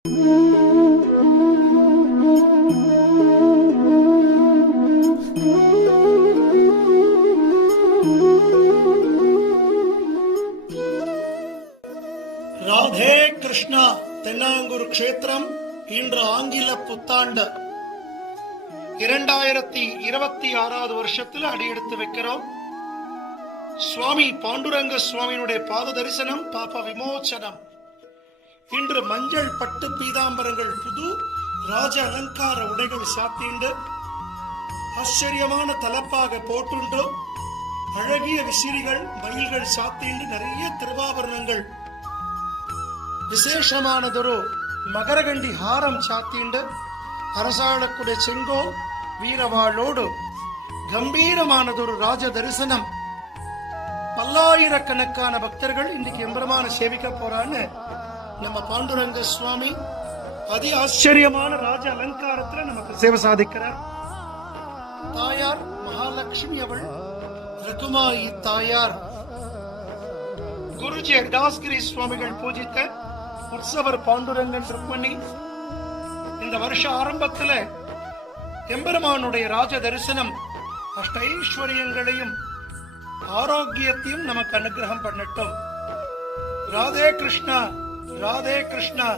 ராதே கிருஷ்ணா. தென்னாங்கூர் க்ஷேத்திரம் இன்று ஆங்கில புத்தாண்டு 2026 வருஷத்துல அடியெடுத்து வைக்கிறோம். சுவாமி பாண்டுரங்க சுவாமியினுடைய பாத தரிசனம், பாப விமோச்சனம். இன்று மஞ்சள் பட்டு பீதாம்பரங்கள், புது ராஜ அலங்கார உடைகள் சாத்திண்டு, ஆச்சரியமான தலப்பாக போட்டுண்டு, அழகிய விசிறிகள் மயில்கள் சாத்திண்டு, நிறைய திருவாபரணங்கள், விசேஷமானதொரு மகரகண்டி ஹாரம் சாத்திண்டு, அரசாளக்குடைய செங்கோ வீரவாளோடு கம்பீரமானதொரு ராஜ தரிசனம். பல்லாயிரக்கணக்கான பக்தர்கள் இன்னைக்கு எம்பெருமான சேவிக்க போறான்னு நம்ம பாண்டுரங்க சுவாமி அதி ஆச்சரியமான ராஜ அலங்காரத்துல நமக்கு சேவை சாதிக்கிறார். தாயார் மகாலட்சுமி அவள் ரகுமாயி தாயார். குருஜி தாஸ்கிரி சுவாமிகள் பூஜித்த உற்சவர் பாண்டுரங்கன் ருக்மணி. இந்த வருஷ ஆரம்பத்துல எம்பெருமானுடைய ராஜ தரிசனம் அஷ்டைஸ்வரியங்களையும் ஆரோக்கியத்தையும் நமக்கு அனுகிரகம் பண்ணட்டும். ராதே கிருஷ்ணா, ராதே கிருஷ்ணா.